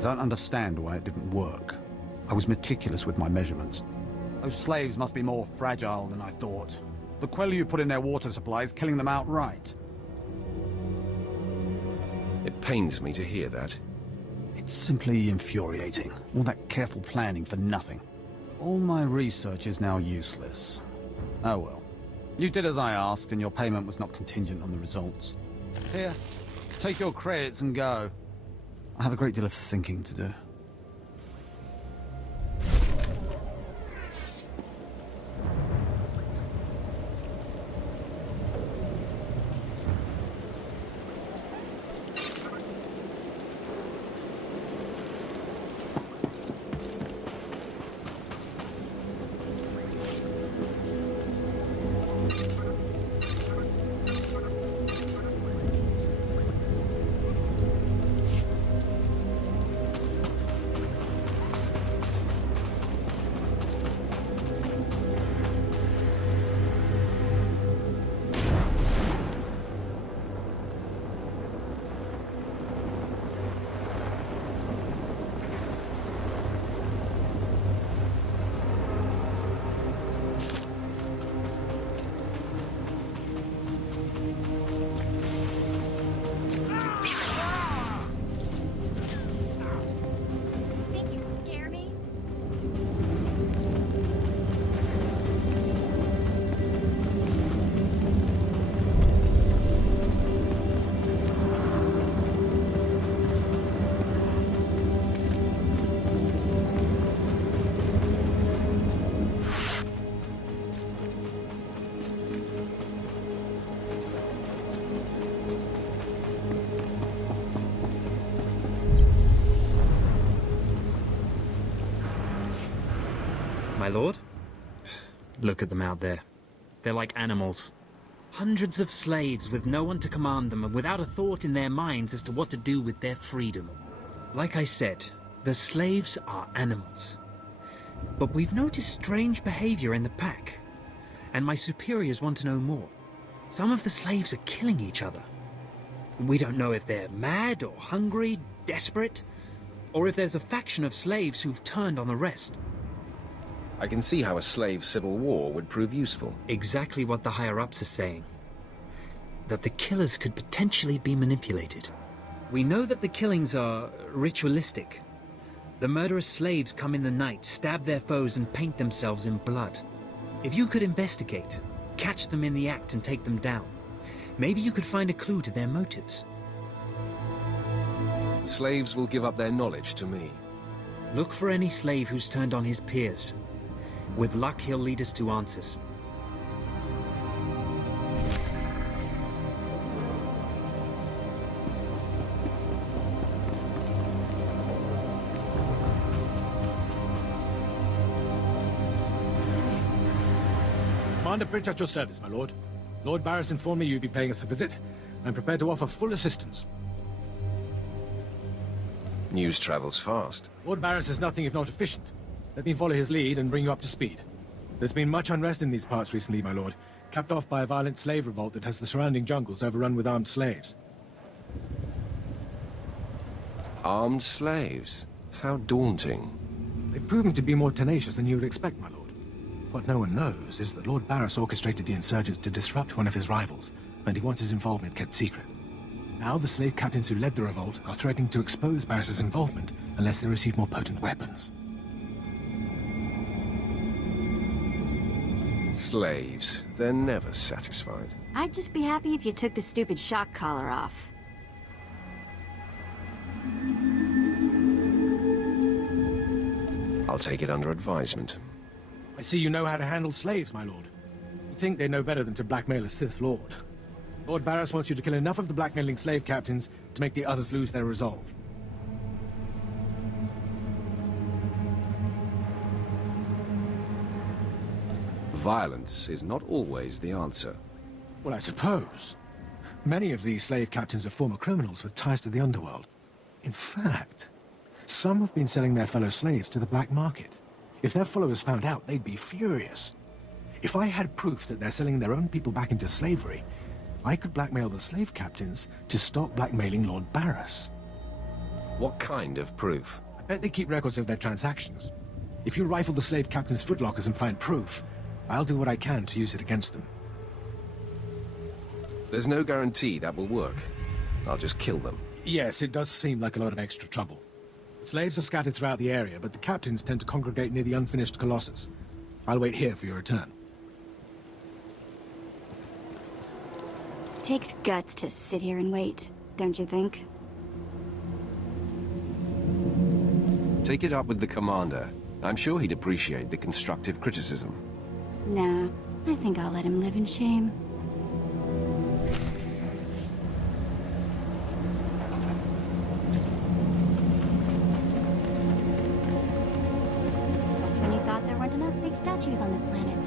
I don't understand why it didn't work. I was meticulous with my measurements. Those slaves must be more fragile than I thought. The Quellu put in their water supply is killing them outright. It pains me to hear that. It's simply infuriating. All that careful planning for nothing. All my research is now useless. Oh well. You did as I asked, and your payment was not contingent on the results. Here, take your credits and go. I have a great deal of thinking to do. My lord? Look at them out there. They're like animals. Hundreds of slaves with no one to command them and without a thought in their minds as to what to do with their freedom. Like I said, the slaves are animals. But we've noticed strange behavior in the pack. And my superiors want to know more. Some of the slaves are killing each other. We don't know if they're mad or hungry, desperate, or if there's a faction of slaves who've turned on the rest. I can see how a slave civil war would prove useful. Exactly what the higher-ups are saying. That the killers could potentially be manipulated. We know that the killings are ritualistic. The murderous slaves come in the night, stab their foes and paint themselves in blood. If you could investigate, catch them in the act and take them down, maybe you could find a clue to their motives. Slaves will give up their knowledge to me. Look for any slave who's turned on his peers. With luck, he'll lead us to answers. Commander Pritch at your service, my lord. Lord Barris informed me you'd be paying us a visit. I'm prepared to offer full assistance. News travels fast. Lord Barris is nothing if not efficient. Let me follow his lead and bring you up to speed. There's been much unrest in these parts recently, my lord, capped off by a violent slave revolt that has the surrounding jungles overrun with armed slaves. Armed slaves? How daunting. They've proven to be more tenacious than you would expect, my lord. What no one knows is that Lord Barris orchestrated the insurgents to disrupt one of his rivals, and he wants his involvement kept secret. Now the slave captains who led the revolt are threatening to expose Barris's involvement unless they receive more potent weapons. Slaves. They're never satisfied. I'd just be happy if you took the stupid shock collar off. I'll take it under advisement. I see you know how to handle slaves, my lord. You'd think they know better than to blackmail a Sith Lord. Lord Barris wants you to kill enough of the blackmailing slave captains to make the others lose their resolve. Violence is not always the answer. Well, I suppose. Many of these slave captains are former criminals with ties to the underworld. In fact, some have been selling their fellow slaves to the black market. If their followers found out, they'd be furious. If I had proof that they're selling their own people back into slavery, I could blackmail the slave captains to stop blackmailing Lord Barris. What kind of proof? I bet they keep records of their transactions. If you rifle the slave captain's footlockers and find proof, I'll do what I can to use it against them. There's no guarantee that will work. I'll just kill them. Yes, it does seem like a lot of extra trouble. The slaves are scattered throughout the area, but the captains tend to congregate near the unfinished Colossus. I'll wait here for your return. Takes guts to sit here and wait, don't you think? Take it up with the commander. I'm sure he'd appreciate the constructive criticism. Nah, I think I'll let him live in shame. Just when you thought there weren't enough big statues on this planet.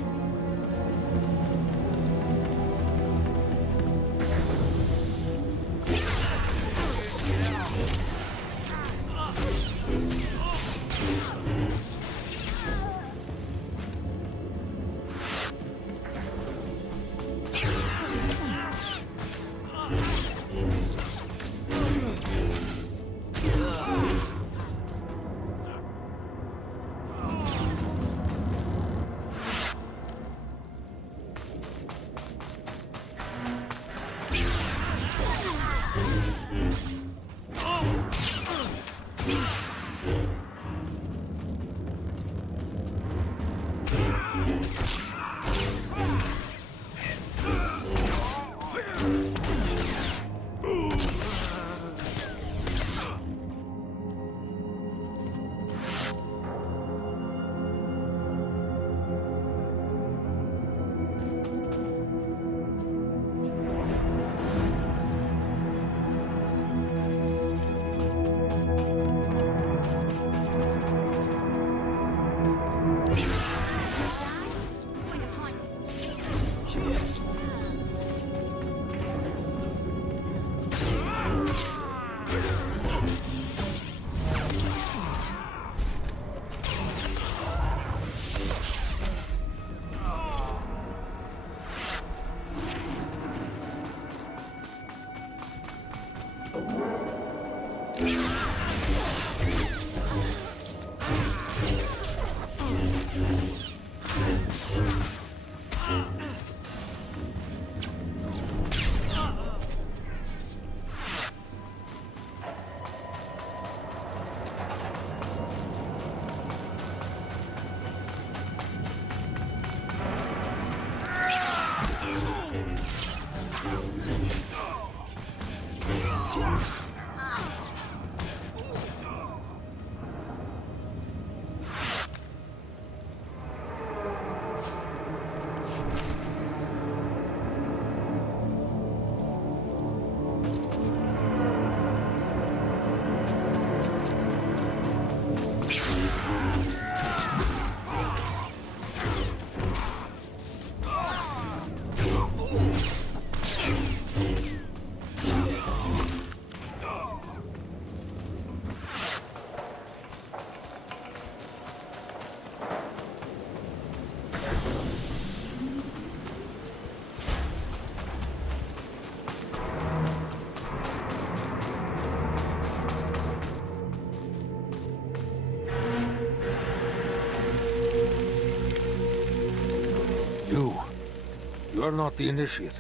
You're not the initiate.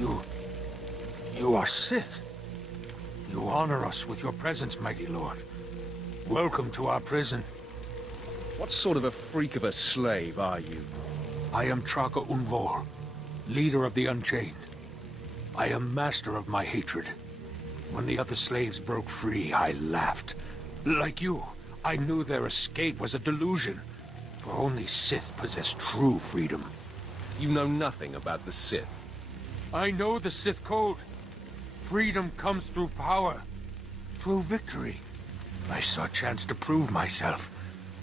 You are Sith. You honor us with your presence, mighty lord. Welcome to our prison. What sort of a freak of a slave are you? I am Traka Unvor, leader of the Unchained. I am master of my hatred. When the other slaves broke free, I laughed. Like you, I knew their escape was a delusion, for only Sith possess true freedom. You know nothing about the Sith. I know the Sith code. Freedom comes through power, through victory. I saw a chance to prove myself.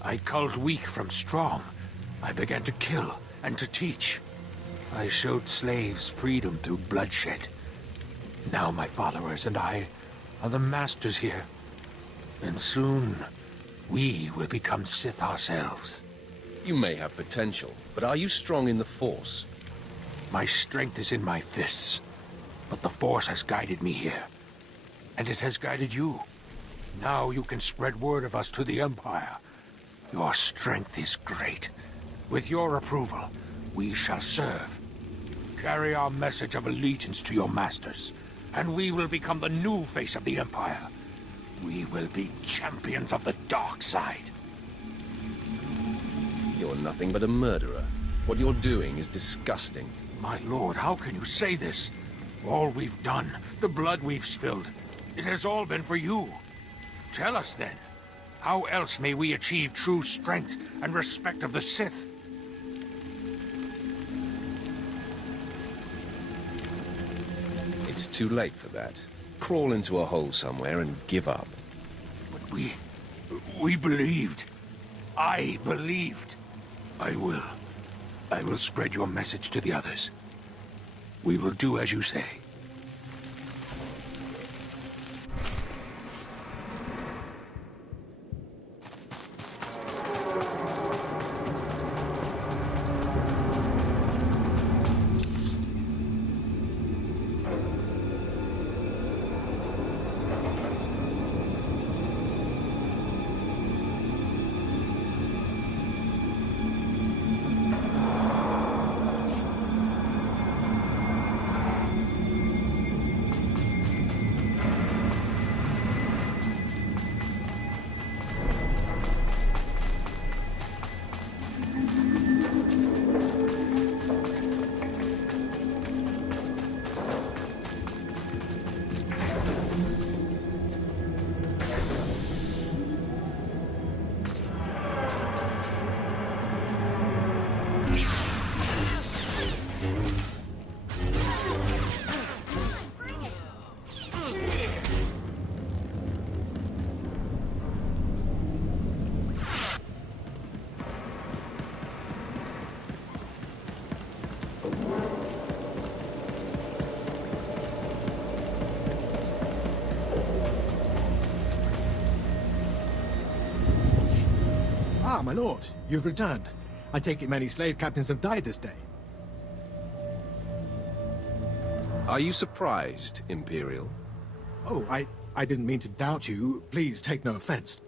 I culled weak from strong. I began to kill and to teach. I showed slaves freedom through bloodshed. Now my followers and I are the masters here. And soon, we will become Sith ourselves. You may have potential, but are you strong in the Force? My strength is in my fists, but the Force has guided me here. And it has guided you. Now you can spread word of us to the Empire. Your strength is great. With your approval, we shall serve. Carry our message of allegiance to your masters, and we will become the new face of the Empire. We will be champions of the dark side. You're nothing but a murderer. What you're doing is disgusting. My lord, how can you say this? All we've done, the blood we've spilled, it has all been for you. Tell us then, how else may we achieve true strength and respect of the Sith? It's too late for that. Crawl into a hole somewhere and give up. But we believed. I believed. I will spread your message to the others. We will do as you say. Ah, my lord, you've returned. I take it many slave captains have died this day. Are you surprised, Imperial? Oh, I didn't mean to doubt you. Please take no offense.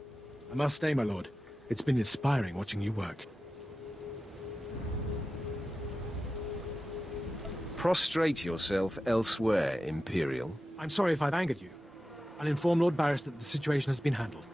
I must stay, my lord. It's been inspiring watching you work. Prostrate yourself elsewhere, Imperial. I'm sorry if I've angered you. I'll inform Lord Barris that the situation has been handled.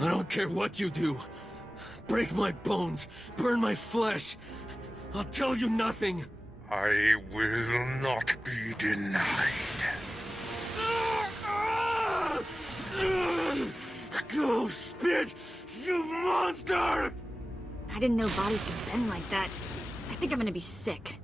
I don't care what you do. Break my bones, burn my flesh. I'll tell you nothing. I will not be denied. Go spit, you monster! I didn't know bodies could bend like that. I think I'm gonna be sick.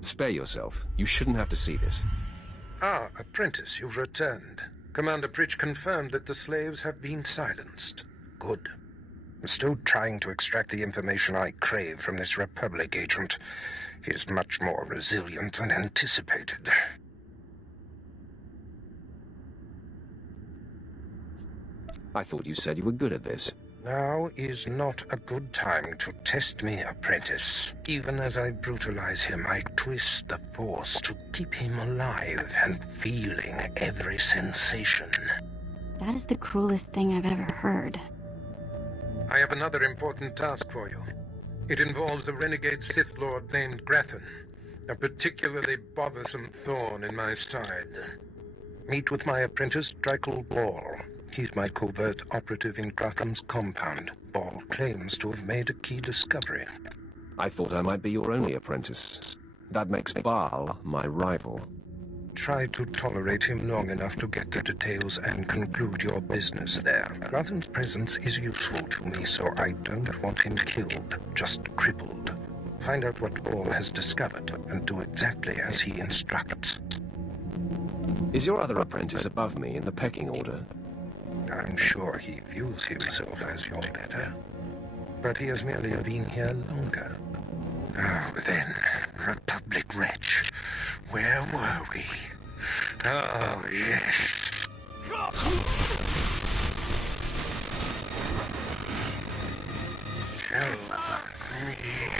Spare yourself. You shouldn't have to see this. Ah, apprentice, you've returned. Commander Pritch confirmed that the slaves have been silenced. Good. I'm still trying to extract the information I crave from this Republic agent. He is much more resilient than anticipated. I thought you said you were good at this. Now is not a good time to test me, apprentice. Even as I brutalize him, I twist the Force to keep him alive and feeling every sensation. That is the cruelest thing I've ever heard. I have another important task for you. It involves a renegade Sith Lord named Grathan, a particularly bothersome thorn in my side. Meet with my apprentice, Drykel Ball. He's my covert operative in Gratham's compound. Ball claims to have made a key discovery. I thought I might be your only apprentice. That makes Baal my rival. Try to tolerate him long enough to get the details and conclude your business there. Gratham's presence is useful to me, so I don't want him killed, just crippled. Find out what Ball has discovered, and do exactly as he instructs. Is your other apprentice above me in the pecking order? I'm sure he views himself as your better. But he has merely been here longer. Oh, then, Republic wretch, where were we? Oh, yes. Tell me.